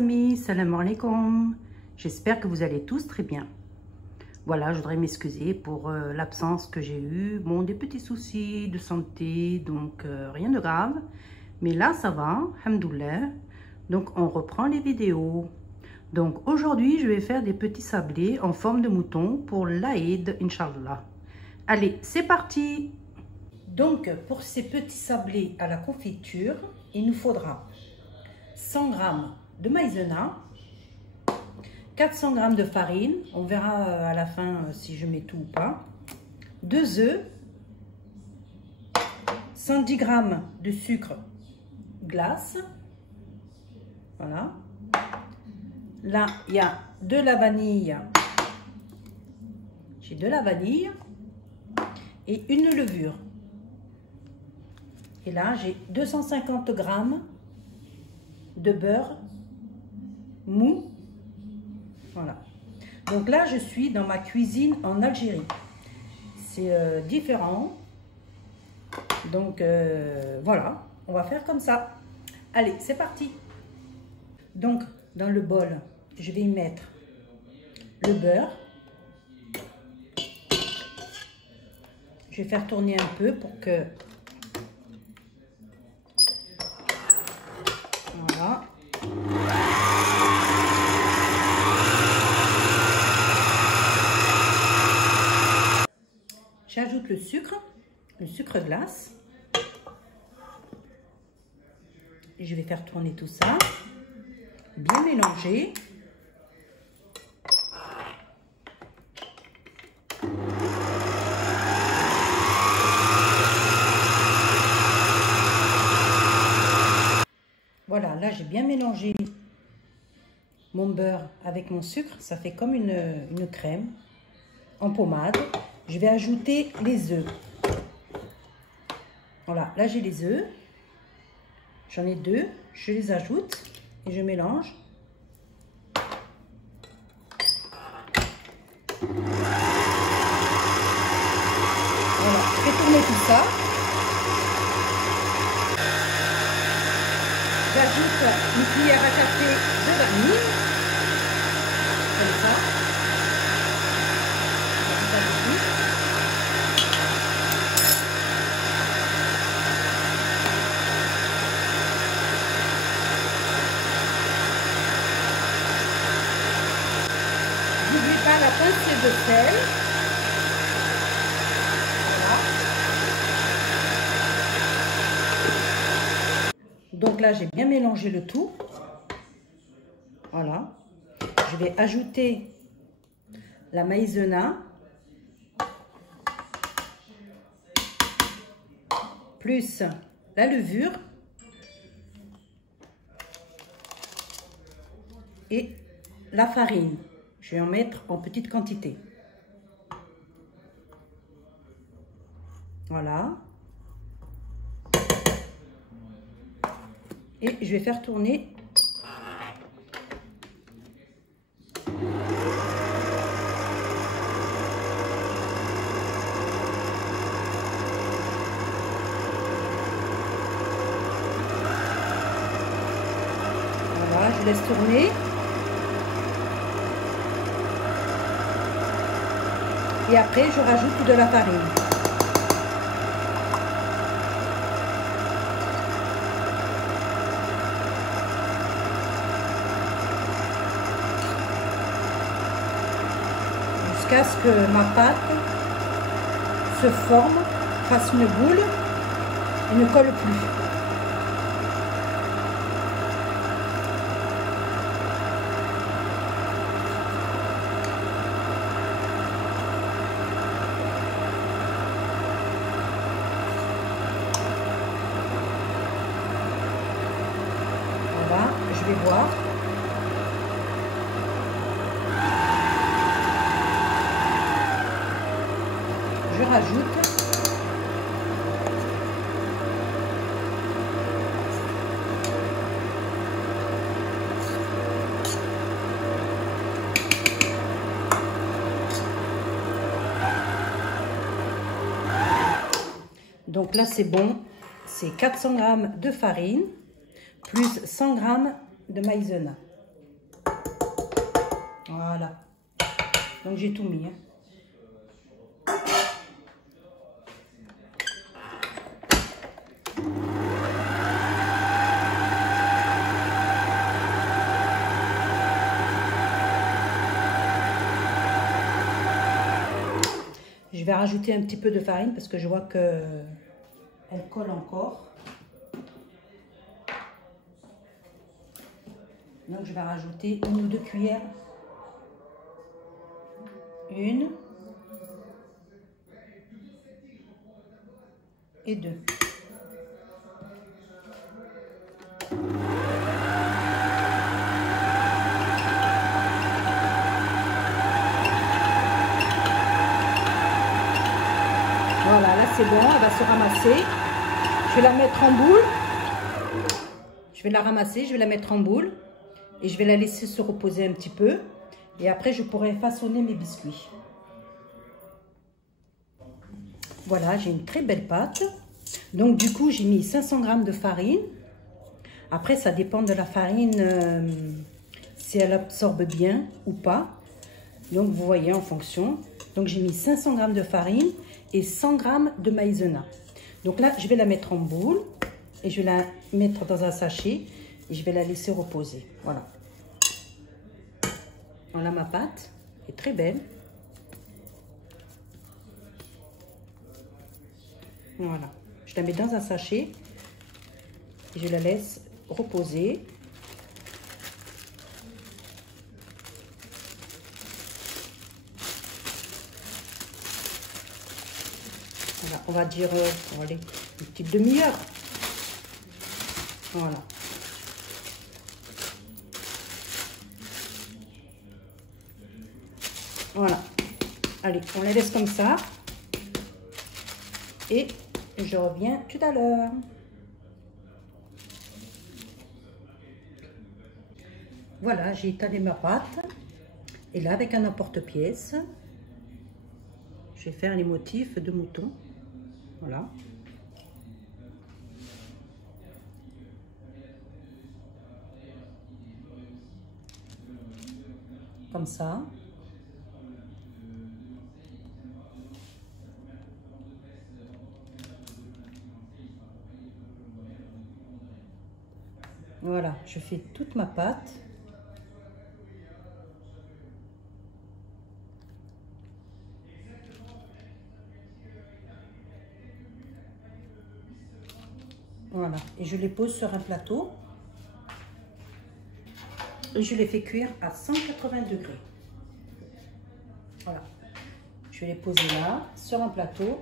amis, salam alaikum. J'espère que vous allez tous très bien. Voilà, je voudrais m'excuser pour l'absence que j'ai eue. Bon, des petits soucis de santé, donc rien de grave. Mais là, ça va, alhamdoulilah. Donc, on reprend les vidéos. Donc, aujourd'hui, je vais faire des petits sablés en forme de mouton pour l'Aïd, Inch'Allah. Allez, c'est parti! Donc, pour ces petits sablés à la confiture, il nous faudra 100 g de maïzena, 400 g de farine, on verra à la fin si je mets tout ou pas, 2 œufs, 110 g de sucre glace, voilà. Là, il y a de la vanille, j'ai de la vanille et une levure. Et là, j'ai 250 g de beurre mou. Voilà. Donc là, je suis dans ma cuisine en Algérie. C'est différent. Donc, voilà. On va faire comme ça. Allez, c'est parti. Donc, dans le bol, je vais y mettre le beurre. Je vais faire tourner un peu pour que... Voilà. J'ajoute le sucre glace. Et je vais faire tourner tout ça. Bien mélanger. Voilà, là j'ai bien mélangé mon beurre avec mon sucre. Ça fait comme une crème en pommade. Je vais ajouter les œufs. Voilà, là j'ai les œufs. J'en ai 2. Je les ajoute et je mélange. Voilà, je fais tourner tout ça. J'ajoute une cuillère à café de vanille, comme ça. N'oubliez pas la pincée de sel. Donc là, j'ai bien mélangé le tout. Voilà. Je vais ajouter la maïzena. Plus la levure. Et la farine. Je vais en mettre en petite quantité. Voilà. Et je vais faire tourner. Voilà, je laisse tourner. Et après, je rajoute de la farine. Jusqu'à ce que ma pâte se forme, fasse une boule et ne colle plus. Voilà, je vais voir. Je rajoute donc là c'est bon, c'est 400 g de farine plus 100 g de maïzena. Voilà. Donc j'ai tout mis. Hein. Je vais rajouter un petit peu de farine parce que je vois que elle colle encore. Donc je vais rajouter 1 ou 2 cuillères. 1 et 2. Voilà, là c'est bon, elle va se ramasser. Je vais la mettre en boule. Je vais la ramasser, je vais la mettre en boule. Et je vais la laisser se reposer un petit peu. Et après, je pourrai façonner mes biscuits. Voilà, j'ai une très belle pâte. Donc du coup, j'ai mis 500 g de farine. Après, ça dépend de la farine, si elle absorbe bien ou pas. Donc vous voyez en fonction. Donc j'ai mis 500 g de farine et 100 g de maïzena. Donc là, je vais la mettre en boule et je vais la mettre dans un sachet et je vais la laisser reposer. Voilà. Voilà ma pâte, elle est très belle. Voilà, je la mets dans un sachet et je la laisse reposer. Voilà, on va dire allez, une petite demi-heure. Voilà. Voilà. Allez, on la laisse comme ça. Et je reviens tout à l'heure. Voilà, j'ai étalé ma pâte. Et là, avec un emporte-pièce, je vais faire les motifs de mouton. Voilà. Comme ça. Voilà, je fais toute ma pâte. Voilà, et je les pose sur un plateau. Et je les fais cuire à 180 degrés. Voilà, je vais les poser là, sur un plateau.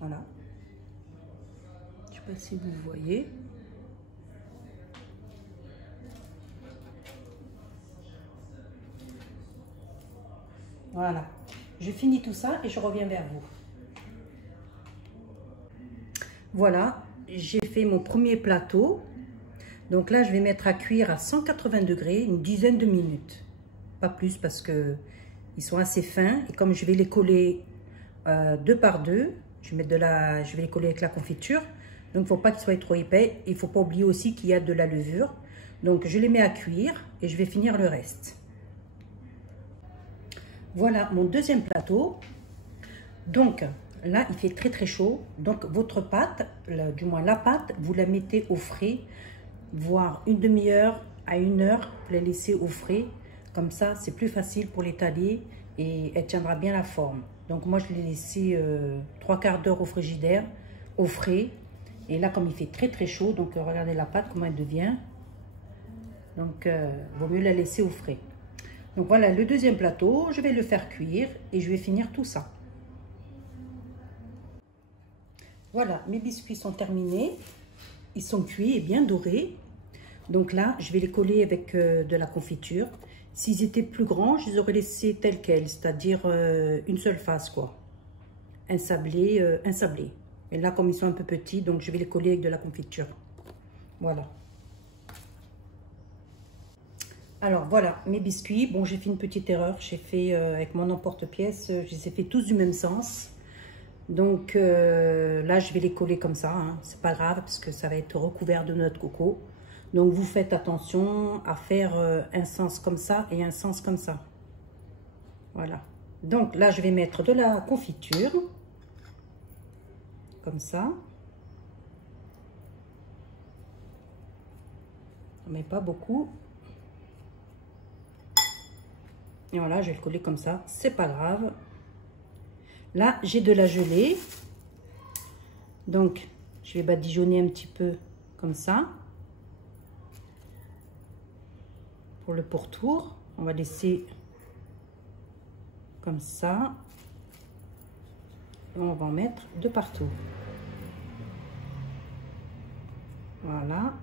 Voilà. Je ne sais pas si vous voyez. Voilà. Je finis tout ça et je reviens vers vous. Voilà, j'ai fait mon premier plateau. Donc là, je vais mettre à cuire à 180 degrés une dizaine de minutes. Pas plus parce que ils sont assez fins. Et comme je vais les coller 2 par 2, je vais les coller avec la confiture. Donc, il ne faut pas qu'ils soient trop épais. Il ne faut pas oublier aussi qu'il y a de la levure. Donc, je les mets à cuire et je vais finir le reste. Voilà mon deuxième plateau. Donc, là, il fait très très chaud. Donc, votre pâte, du moins la pâte, vous la mettez au frais, voire une demi-heure à 1 heure. Vous la laissez au frais. Comme ça, c'est plus facile pour l'étaler et elle tiendra bien la forme. Donc, moi, je l'ai laissé 3/4 d'heure au frigidaire, au frais. Et là, comme il fait très très chaud, donc regardez la pâte, comment elle devient. Donc, vaut mieux la laisser au frais. Donc, voilà le deuxième plateau. Je vais le faire cuire et je vais finir tout ça. Voilà, mes biscuits sont terminés. Ils sont cuits et bien dorés. Donc là, je vais les coller avec de la confiture. S'ils étaient plus grands, je les aurais laissés tels quels, c'est-à-dire une seule face, quoi. Un sablé. Et là, comme ils sont un peu petits, donc je vais les coller avec de la confiture. Voilà. Alors voilà, mes biscuits. Bon, j'ai fait une petite erreur. J'ai fait avec mon emporte-pièce, je les ai fait tous du même sens. Donc là, je vais les coller comme ça. Hein. C'est pas grave parce que ça va être recouvert de noix de coco. Donc vous faites attention à faire un sens comme ça et un sens comme ça. Voilà. Donc là, je vais mettre de la confiture. Comme ça. On ne met pas beaucoup. Et voilà, je vais le coller comme ça. C'est pas grave. Là, j'ai de la gelée. Donc, je vais badigeonner un petit peu comme ça. Pour le pourtour, on va laisser comme ça. Et on va en mettre de partout. Voilà.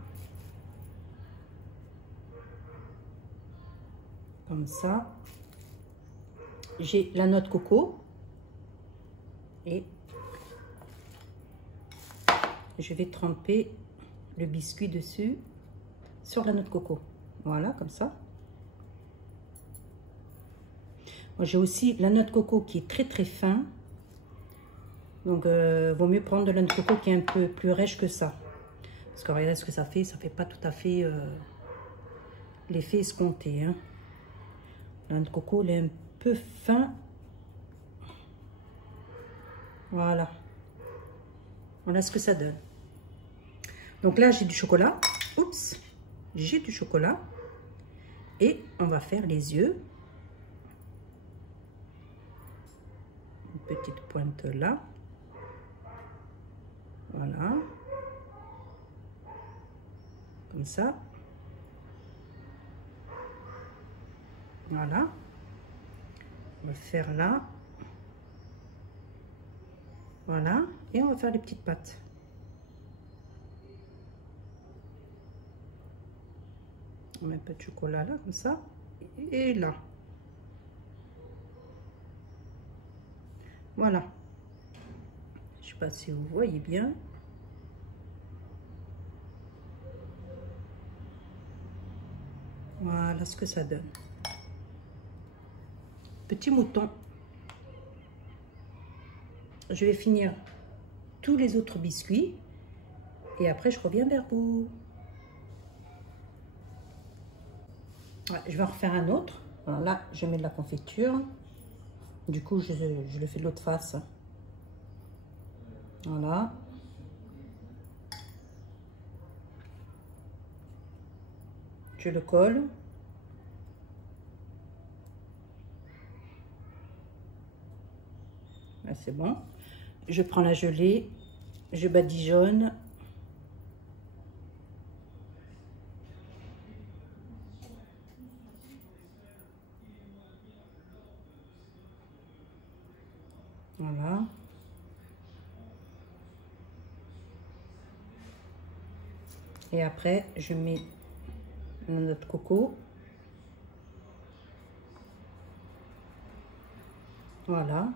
Comme ça. J'ai la noix de coco. Et je vais tremper le biscuit dessus sur la noix de coco. Voilà, comme ça. J'ai aussi la noix de coco qui est très très fin. Donc, vaut mieux prendre de la noix de coco qui est un peu plus rêche que ça. Parce que regardez ce que ça fait pas tout à fait l'effet escompté. Hein. La noix de coco, elle est un peu fin. Voilà. Voilà ce que ça donne. Donc là, j'ai du chocolat. Oups, j'ai du chocolat. Et on va faire les yeux. Une petite pointe là. Voilà. Comme ça. Voilà. On va faire là. Voilà. Et on va faire les petites pattes. On met un peu de chocolat là, comme ça. Et là. Voilà. Je sais pas si vous voyez bien. Voilà ce que ça donne. Petit mouton. Je vais finir tous les autres biscuits. Et après, je reviens vers vous. Ouais, je vais en refaire un autre. Alors là, je mets de la confiture. Du coup, je le fais de l'autre face. Voilà. Je le colle. Là, c'est bon. Je prends la gelée. Je badigeonne. Voilà. Et après, je mets la noix de coco. Voilà.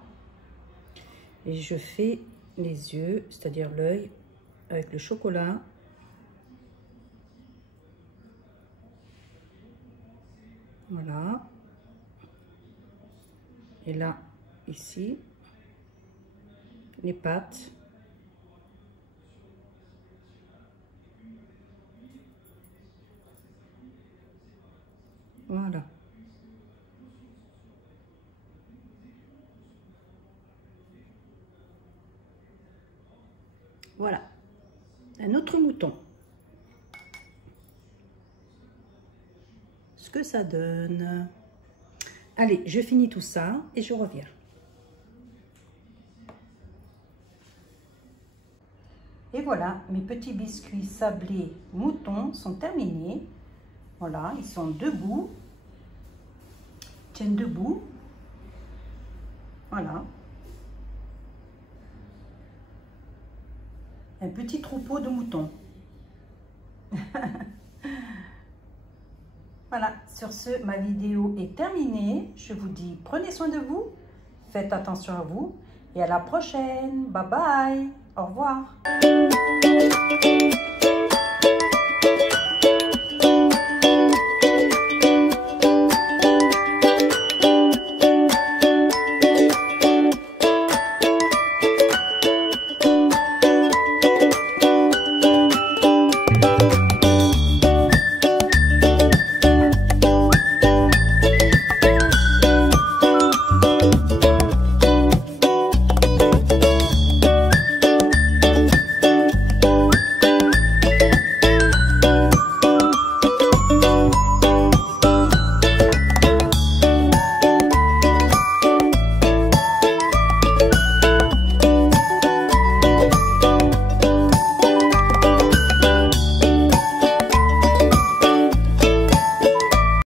Et je fais les yeux, c'est-à-dire l'œil, avec le chocolat. Voilà. Et là, ici, les pattes. Voilà. Voilà. Un autre mouton. Ce que ça donne. Allez, je finis tout ça et je reviens. Et voilà, mes petits biscuits sablés mouton sont terminés. Voilà, ils sont debout. Tiennent debout. Voilà. Un petit troupeau de moutons. Voilà, sur ce, ma vidéo est terminée. Je vous dis, prenez soin de vous, faites attention à vous et à la prochaine. Bye bye, au revoir.